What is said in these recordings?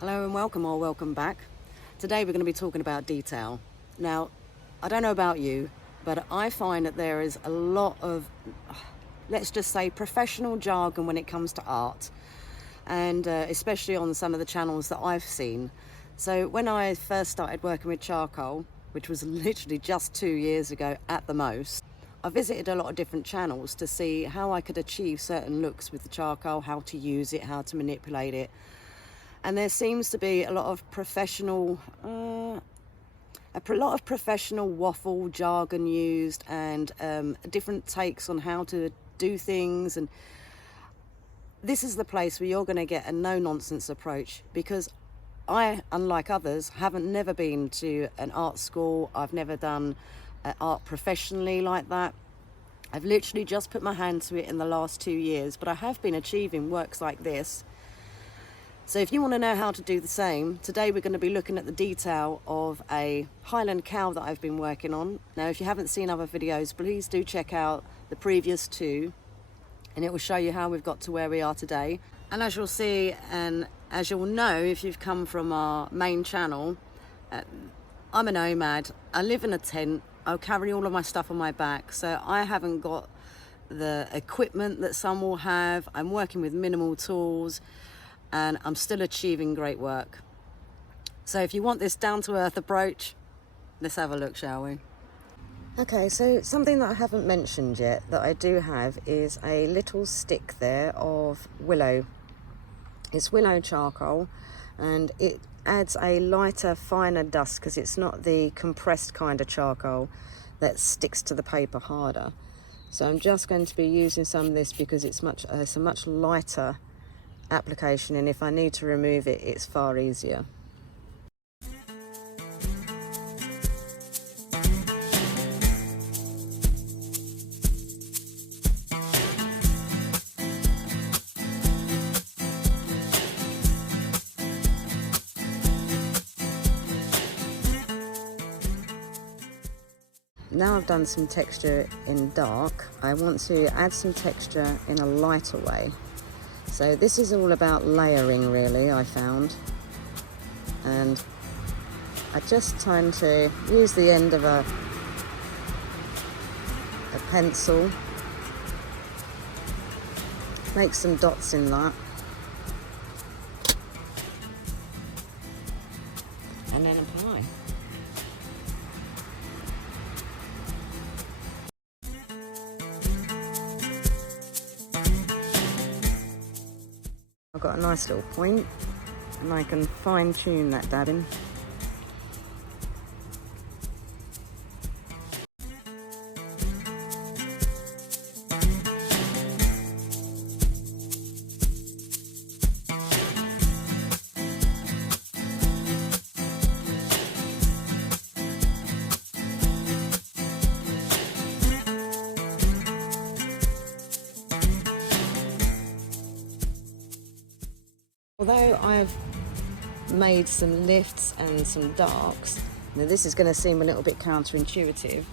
Hello and welcome or welcome back. Today we're going to be talking about detail. Now, I don't know about you, but I find that there is a lot of, let's just say, professional jargon when it comes to art, and especially on some of the channels that I've seen. So when I first started working with charcoal, which was literally just 2 years ago at the most, I visited a lot of different channels to see how I could achieve certain looks with the charcoal, how to use it, how to manipulate it. And there seems to be a lot of professional waffle jargon used, and different takes on how to do things. And this is the place where you're going to get a no-nonsense approach, because I, unlike others, never been to an art school. I've never done art professionally like that. I've literally just put my hand to it in the last 2 years, but I have been achieving works like this. So if you want to know how to do the same, today we're going to be looking at the detail of a Highland cow that I've been working on. Now, if you haven't seen other videos, please do check out the previous two, and it will show you how we've got to where we are today. And as you'll see, and as you'll know if you've come from our main channel, I'm a nomad. I live in a tent. I'll carry all of my stuff on my back, so I haven't got the equipment that some will have. I'm working with minimal tools, and I'm still achieving great work. So if you want this down-to-earth approach, let's have a look, shall we? Okay, so something that I haven't mentioned yet that I do have is a little stick there of willow. It's willow charcoal, and it adds a lighter, finer dust because it's not the compressed kind of charcoal that sticks to the paper harder. So I'm just going to be using some of this because it's a much lighter application, and if I need to remove it, it's far easier. Now I've done some texture in dark, I want to add some texture in a lighter way. So this is all about layering, really, I found. And I just trying to use the end of a pencil, make some dots in that, and then apply. I've got a nice little point, and I can fine tune that dabbing. Although I've made some lifts and some darks, now this is going to seem a little bit counterintuitive,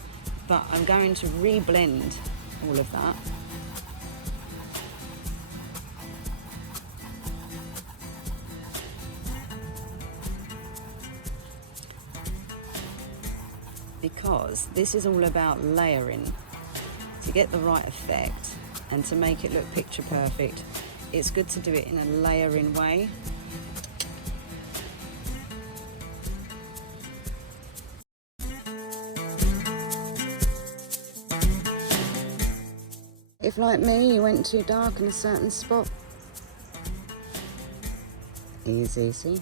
but I'm going to re-blend all of that. Because this is all about layering to get the right effect and to make it look picture perfect. It's good to do it in a layering way. If, like me, you went too dark in a certain spot, easy, see?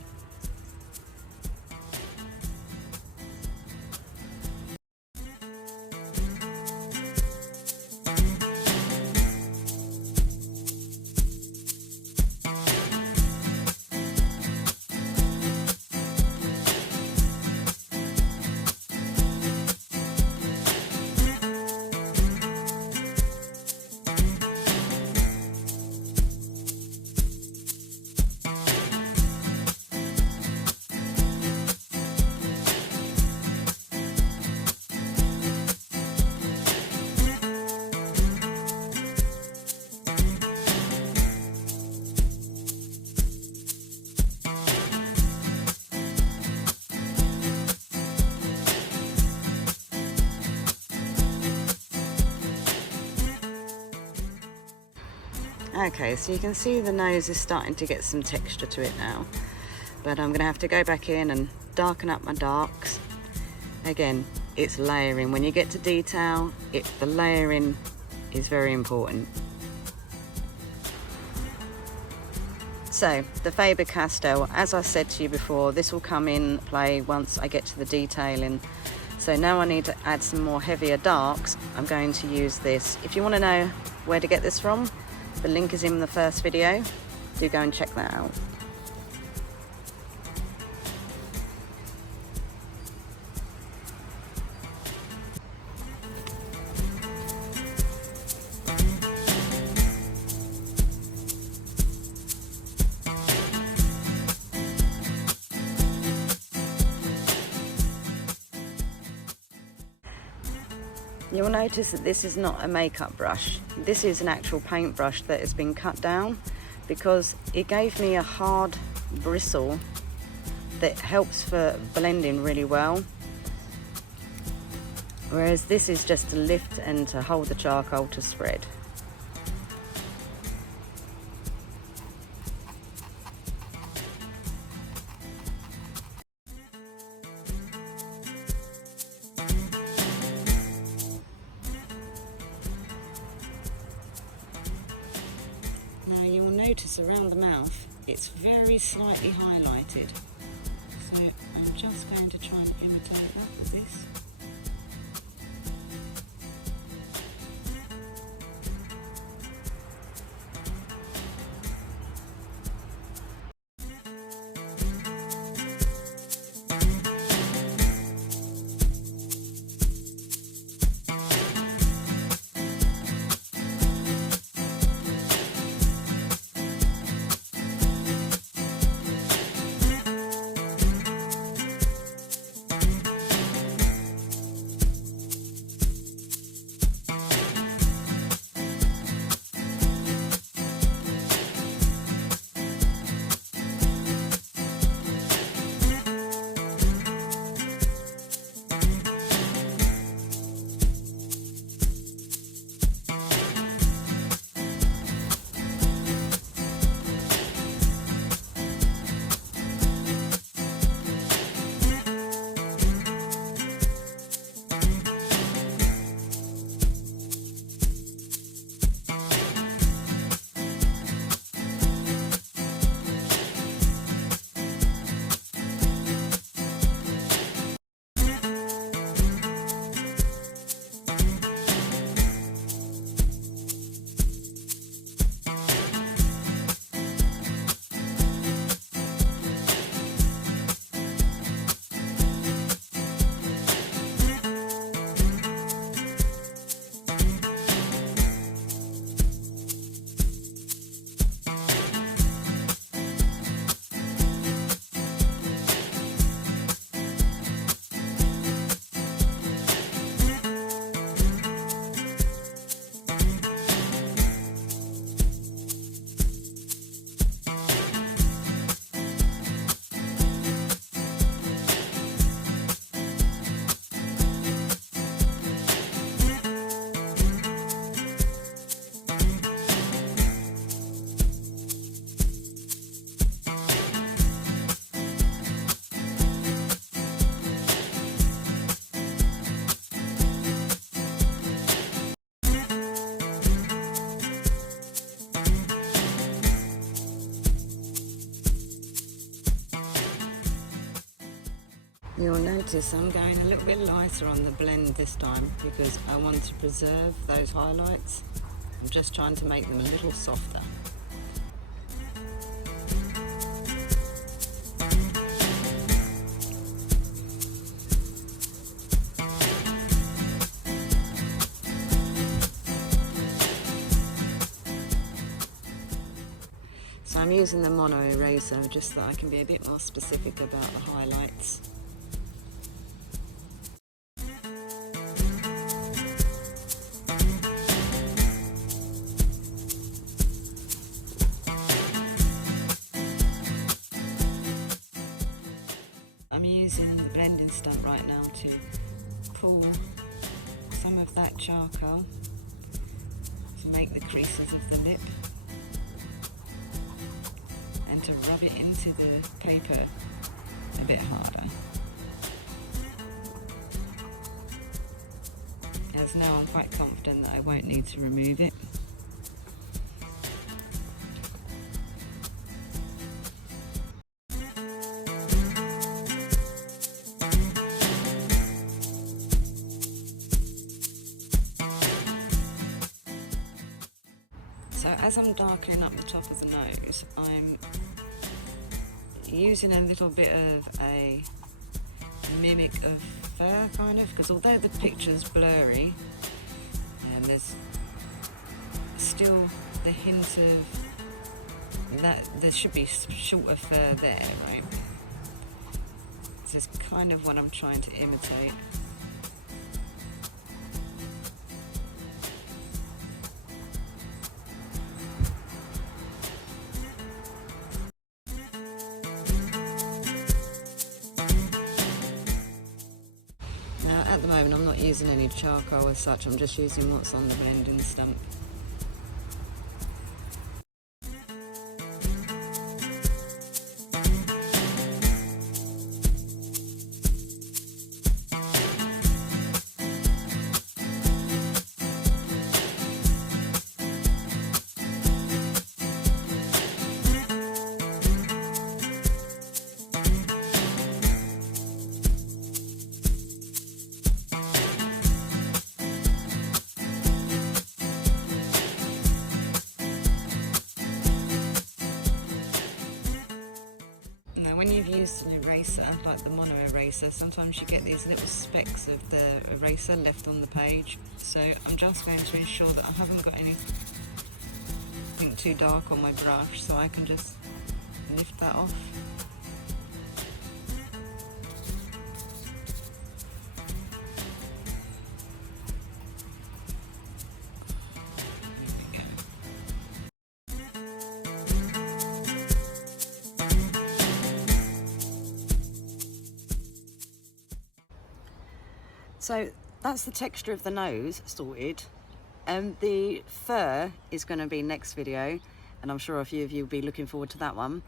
Okay, so you can see the nose is starting to get some texture to it now, but I'm gonna have to go back in and darken up my darks. Again, it's layering. When you get to detail, the layering is very important. So the Faber-Castell, as I said to you before, this will come in play once I get to the detailing. So now I need to add some more heavier darks. I'm going to use this. If you want to know where to get this from, the link is in the first video. Do go and check that out. You'll notice that this is not a makeup brush. This is an actual paintbrush that has been cut down because it gave me a hard bristle that helps for blending really well. Whereas this is just to lift and to hold the charcoal to spread. Now you will notice around the mouth it's very slightly highlighted, so I'm just going to try and imitate that with this. You'll notice I'm going a little bit lighter on the blend this time because I want to preserve those highlights. I'm just trying to make them a little softer. So I'm using the mono eraser just so I can be a bit more specific about the highlights. I'm using the blending stuff right now to pull some of that charcoal to make the creases of the lip. rub it into the paper a bit harder. As now I'm quite confident that I won't need to remove it. So as I'm darkening up the top of the nose, I'm using a little bit of a mimic of fur, kind of, because although the picture's blurry, and there's still the hint of that there should be shorter fur there, right? This is kind of what I'm trying to imitate. At the moment I'm not using any charcoal as such, I'm just using what's on the blending stump. When you've used an eraser, like the mono eraser, sometimes you get these little specks of the eraser left on the page. So I'm just going to ensure that I haven't got anything too dark on my brush, so I can just lift that off. So that's the texture of the nose sorted, and the fur is going to be next video, and I'm sure a few of you will be looking forward to that one.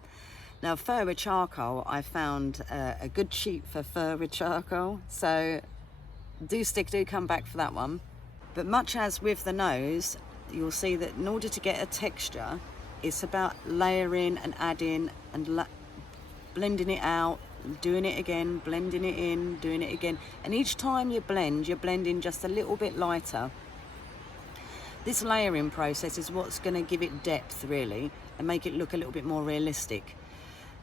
Now, fur with charcoal, I found a good sheet for fur with charcoal, so do come back for that one. But much as with the nose, you'll see that in order to get a texture, it's about layering and adding and blending it out, doing it again, blending it in, doing it again, and each time you blend, you're blending just a little bit lighter. This layering process is what's going to give it depth, really, and make it look a little bit more realistic.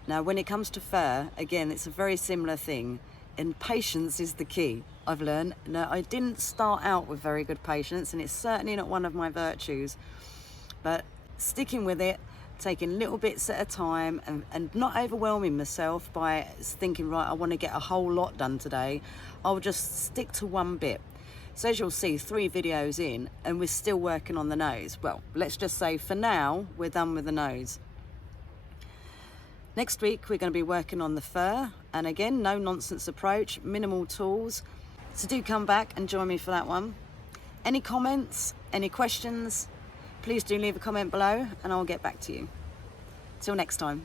Now, when it comes to fur, again, it's a very similar thing, and patience is the key, I've learned. Now, I didn't start out with very good patience, and it's certainly not one of my virtues, but sticking with it, taking little bits at a time, and not overwhelming myself by thinking, right, I want to get a whole lot done today. I'll just stick to one bit. So as you'll see, 3 videos in and we're still working on the nose. Well, let's just say for now we're done with the nose. Next week we're going to be working on the fur, and again, no nonsense approach, minimal tools. So do come back and join me for that one. Any comments, any questions, please do leave a comment below and I'll get back to you. Till next time.